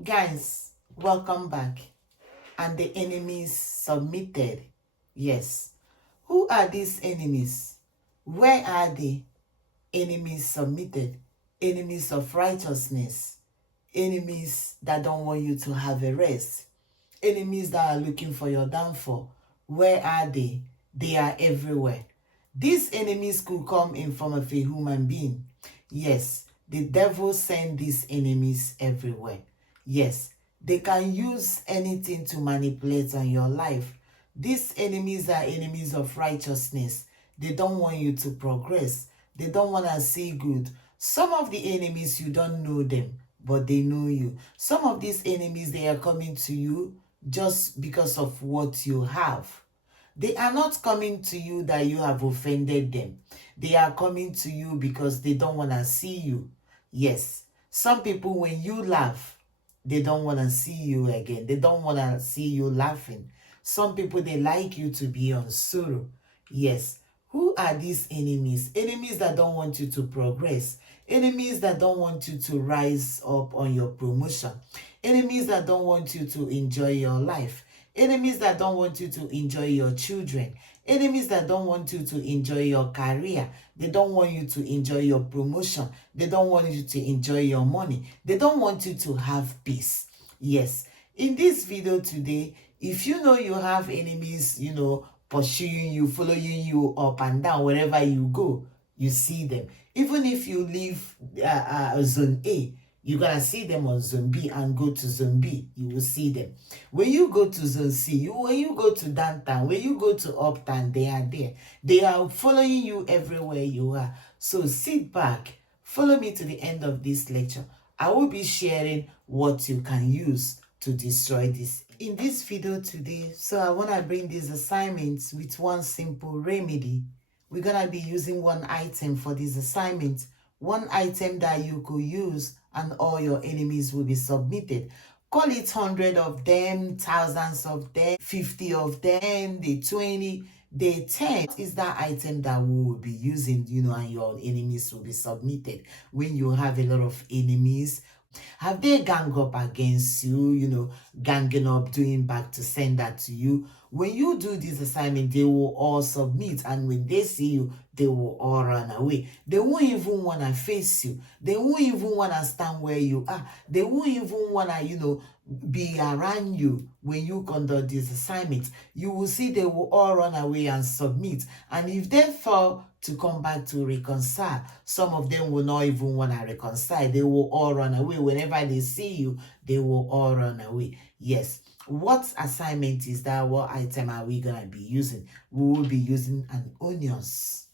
Guys, welcome back. And the enemies submitted. Yes. Who are these enemies? Where are they? Enemies submitted. Enemies of righteousness. Enemies that don't want you to have a rest. Enemies that are looking for your downfall. Where are they? They are everywhere. These enemies could come in form of a human being. Yes, the devil sent these enemies everywhere. Yes, they can use anything to manipulate on your life. These enemies are enemies of righteousness. They don't want you to progress. They don't want to see good. Some of the enemies, you don't know them, but they know you. Some of these enemies, they are coming to you just because of what you have. They are not coming to you that you have offended them. They are coming to you because they don't want to see you. Yes, some people, when you laugh, they don't want to see you again. They don't want to see you laughing. Some people, they like you to be on sorrow. Yes. Who are these enemies? Enemies that don't want you to progress. Enemies that don't want you to rise up on your promotion. Enemies that don't want you to enjoy your life. Enemies that don't want you to enjoy your children. Enemies that don't want you to enjoy your career. They don't want you to enjoy your promotion. They don't want you to enjoy your money. They don't want you to have peace. Yes. In this video today, if you know you have enemies, pursuing you, following you up and down, wherever you go, you see them. Even if you leave zone A, you're going to see them on zone B and go to zone B. You will see them. When you go to zone C, when you go to downtown, when you go to uptown, they are there. They are following you everywhere you are. So sit back. Follow me to the end of this lecture. I will be sharing what you can use to destroy this. In this video today, so I want to bring these assignments with one simple remedy. We're going to be using one item for these assignments. One item that you could use and all your enemies will be submitted. Call it 100 of them, thousands of them, 50 of them, the 20, the 10 is that item that we will be using, and your enemies will be submitted. When you have a lot of enemies, have they gang up against you, ganging up, doing back to send that to you? When you do this assignment, they will all submit. And when they see you, they will all run away. They won't even want to face you. They won't even want to stand where you are. They won't even want to, be around you when you conduct this assignment. You will see they will all run away and submit. And if they fall to come back to reconcile, some of them will not even want to reconcile. They will all run away. Whenever they see you, they will all run away. Yes. What assignment is that? What item are we going to be using? We will be using an onions.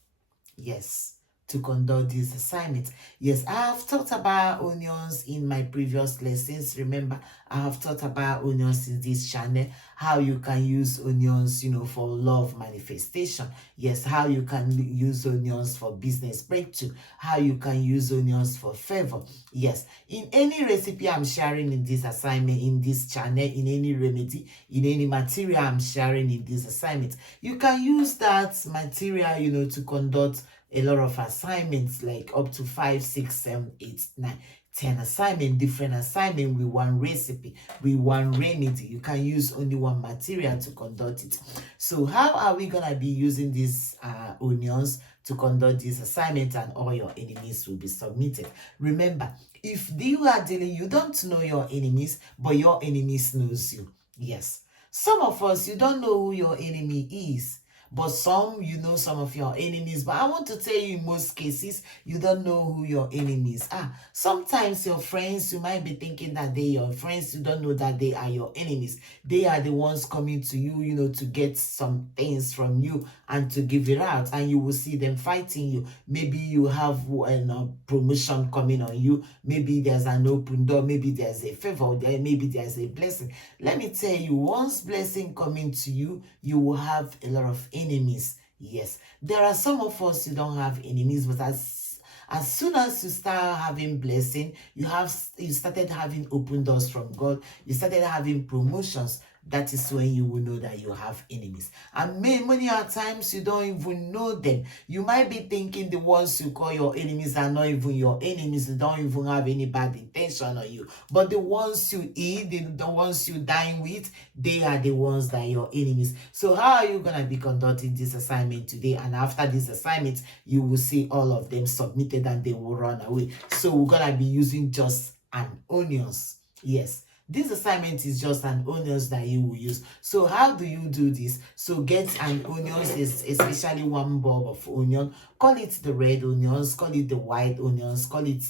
Yes, to conduct this assignment. Yes, I have talked about onions in my previous lessons. Remember, I have talked about onions in this channel, how you can use onions, for love manifestation. Yes, how you can use onions for business breakthrough, how you can use onions for favor. Yes, in any recipe I'm sharing in this assignment, in this channel, in any remedy, in any material I'm sharing in this assignment, you can use that material, to conduct a lot of assignments, like up to 5, 6, 7, 8, 9, 10 assignment, different assignment with one recipe, with one remedy. You can use only one material to conduct it. So how are we gonna be using these onions to conduct this assignment, and all your enemies will be submitted? Remember, if you are dealing, you don't know your enemies, but your enemies knows you. Yes. Some of us, you don't know who your enemy is. But some, some of your enemies. But I want to tell you, in most cases, you don't know who your enemies are. Sometimes your friends, you might be thinking that they're your friends. You don't know that they are your enemies. They are the ones coming to you, to get some things from you and to give it out. And you will see them fighting you. Maybe you have a promotion coming on you. Maybe there's an open door. Maybe there's a favor there. Maybe there's a blessing. Let me tell you, once blessing coming to you, you will have a lot of enemies. Yes, there are some of us who don't have enemies, but as soon as you start having blessing, you started having open doors from God. You started having promotions. that is when you will know that you have enemies. And many times you don't even know them. You might be thinking the ones you call your enemies are not even your enemies. They don't even have any bad intention on you. But the ones you eat, the ones you dine with, they are the ones that are your enemies. So how are you going to be conducting this assignment today? And after this assignment, you will see all of them submitted and they will run away. So we're going to be using just an onions. Yes, this assignment is just an onions that you will use. So how do you do this? So get an onions, especially one bulb of onion. Call it the red onions, call it the white onions, call it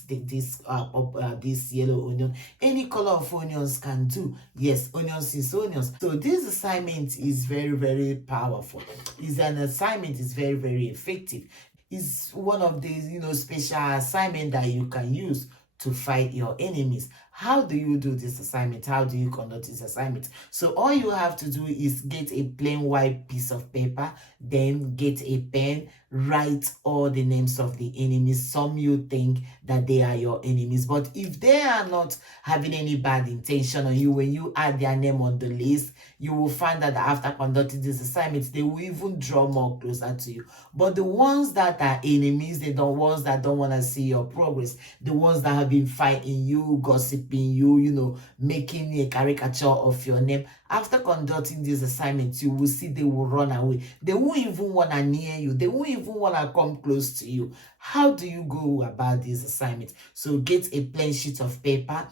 this yellow onion. Any color of onions can do. Yes, onions is onions. So this assignment is very, very powerful. It's an assignment, is very, very effective. It's one of these, special assignment that you can use to fight your enemies. How do you do this assignment? How do you conduct this assignment? So all you have to do is get a plain white piece of paper, then get a pen, write all the names of the enemies. Some you think that they are your enemies, but if they are not having any bad intention on you, when you add their name on the list, you will find that after conducting this assignment, they will even draw more closer to you. But the ones that are enemies, the ones that don't want to see your progress, the ones that have been fighting you, gossiping you, making a caricature of your name, after conducting this assignment, you will see they will run away. They won't even want to near you. They won't even want to come close to you. How do you go about this assignment? So get a plain sheet of paper,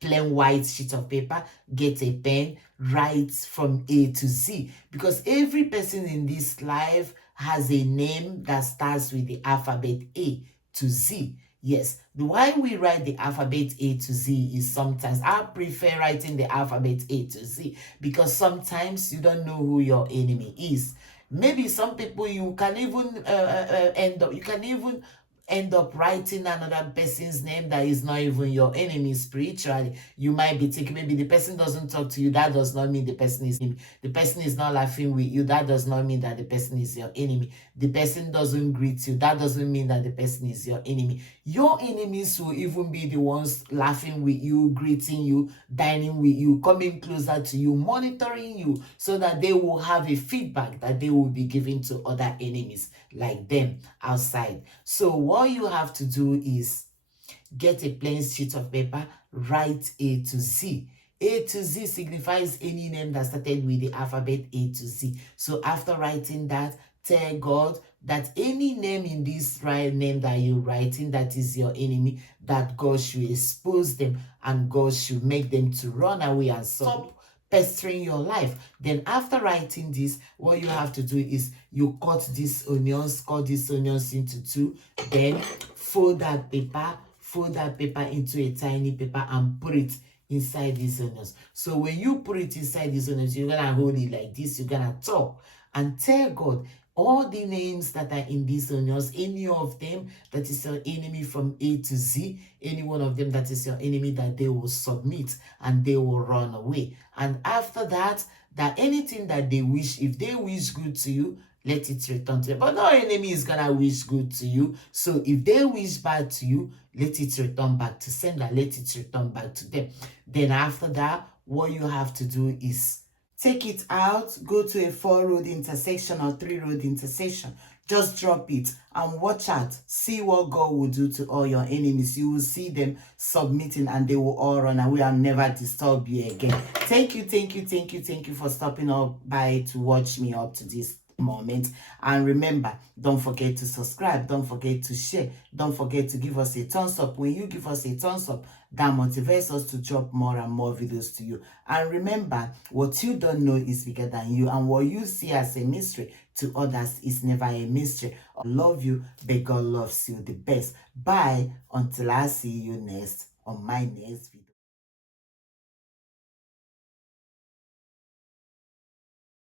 plain white sheet of paper, get a pen, write from A to Z, because every person in this life has a name that starts with the alphabet A to Z. Yes, why we write the alphabet A to Z is sometimes I prefer writing the alphabet A to Z, because sometimes you don't know who your enemy is. Maybe some people you can even end up writing another person's name that is not even your enemy spiritually. You might be thinking maybe the person doesn't talk to you. That does not mean the person is enemy. The person is not laughing with you. That does not mean that the person is your enemy. The person doesn't greet you. That doesn't mean that the person is your enemy. Your enemies will even be the ones laughing with you, greeting you, dining with you, coming closer to you, monitoring you, so that they will have a feedback that they will be giving to other enemies like them outside. So what you have to do is get a plain sheet of paper, write A to Z. A to Z signifies any name that started with the alphabet A to Z. So after writing that, tell God that any name in this name that you're writing that is your enemy, that God should expose them and God should make them to run away and stop pestering your life. Then after writing this, what you have to do is you cut these onions into two, then fold that paper into a tiny paper and put it inside these onions. So when you put it inside these onions, you're gonna hold it like this, you're gonna talk and tell God all the names that are in these onions, any of them that is your enemy from A to Z, any one of them that is your enemy, that they will submit and they will run away. And after that, that anything that they wish, if they wish good to you, let it return to them. But no enemy is gonna wish good to you. So if they wish bad to you, let it return back to sender, let it return back to them. Then after that, what you have to do is take it out, go to a 4-road intersection or 3-road intersection. Just drop it and watch out. See what God will do to all your enemies. You will see them submitting and they will all run away and never disturb you again. Thank you for stopping up by to watch me up to this moment. And remember, don't forget to subscribe, don't forget to share, don't forget to give us a thumbs up. When you give us a thumbs up, that motivates us to drop more and more videos to you. And remember, what you don't know is bigger than you, and what you see as a mystery to others is never a mystery. I love you, but God loves you the best. Bye until I see you next on my next video.